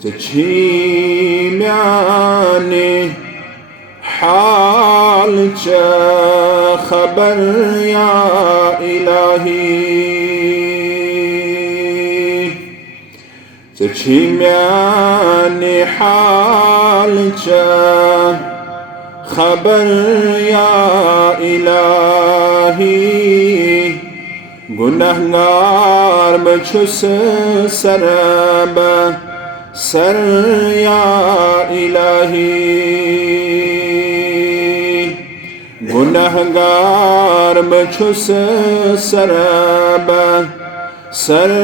تشي معني حال خبر يا إلهي تشي معني حال خبر يا إلهي गुनहगार बछुस सरब सर या इलाही गुनहगार बछुस सरब सर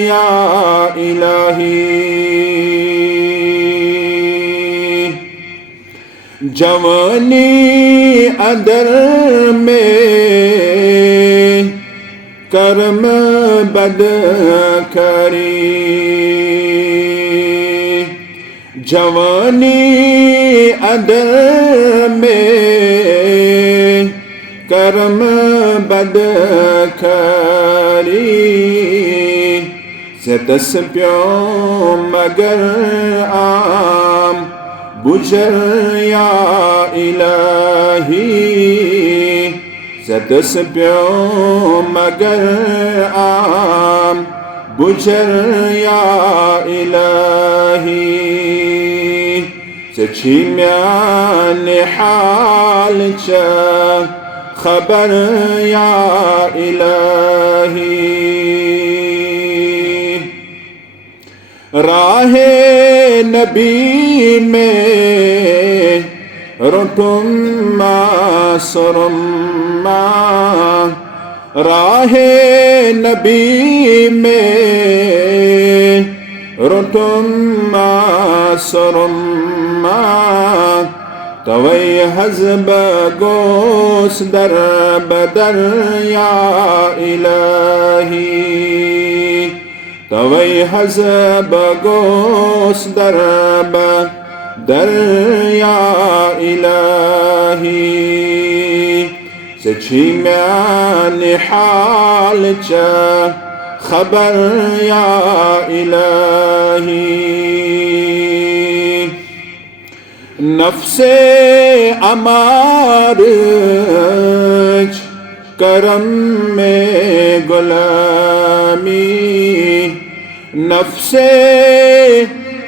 या इलाही जवानी अदर में कर्म बद करी जवानी अदर में कर्म बद करी ज़तस प्यो मगर आम बुझर या इलाही ज़तस प्यो मगर आम बुझर या इलाही सची म्याने हाल खबर या इलाही राहे नबी में रुटुम्मा सुरुम्मा राहे नबी में रुटुम्मा सुरुम्मा तवै हज़ब गोस दर बदर या इलाही तवै हज़ब गोस दर बदर या इलाही सची म्याने हाल खबर या इलाही नफ्से अमारज करम में गुलामी नफ्से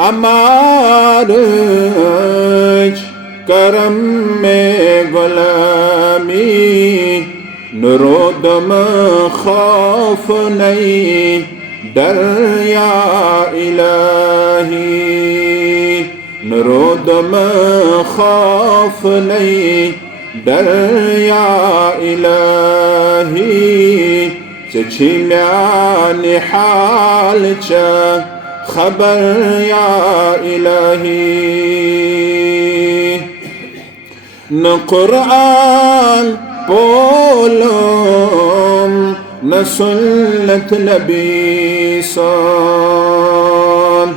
अमारज करम में गुलामी नुरोदम खौफ नहीं डर या इलाही नुरोदम खौफ नहीं डर या इलाही सची म्याने हाल खबर या इलाही न कुरान पोलोम न सुन्नत नबी सन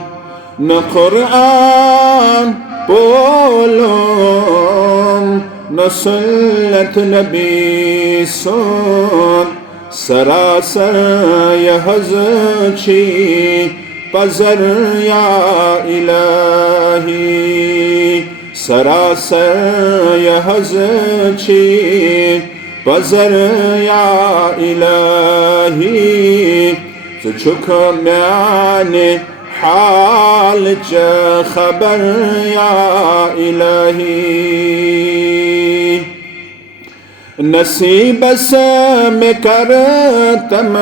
न कुरान पोलोम न सुन्नत नबी सन सरासर यह छी पजर या इलाही सरासर यह छी पजर या इलाही सुछुख म्याने हाल खबर या इलाही नसीब से में कर तम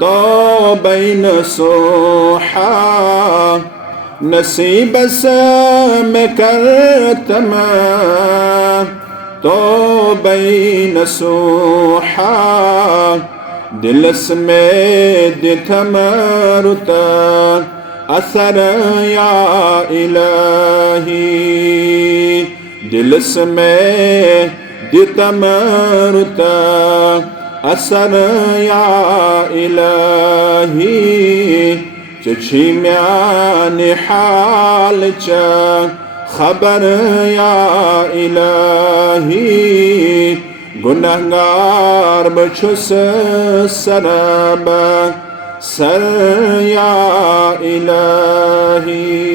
तो बैन सोहा नसीब से में कर तम तो बैन सोहा दिलस में दिथमरुता असर या इलाही दिलस में दितमरुता असर या इलाही चछी म्याने हाल खबर या इलाही गुनहगार बछुस सरब सर या إلهي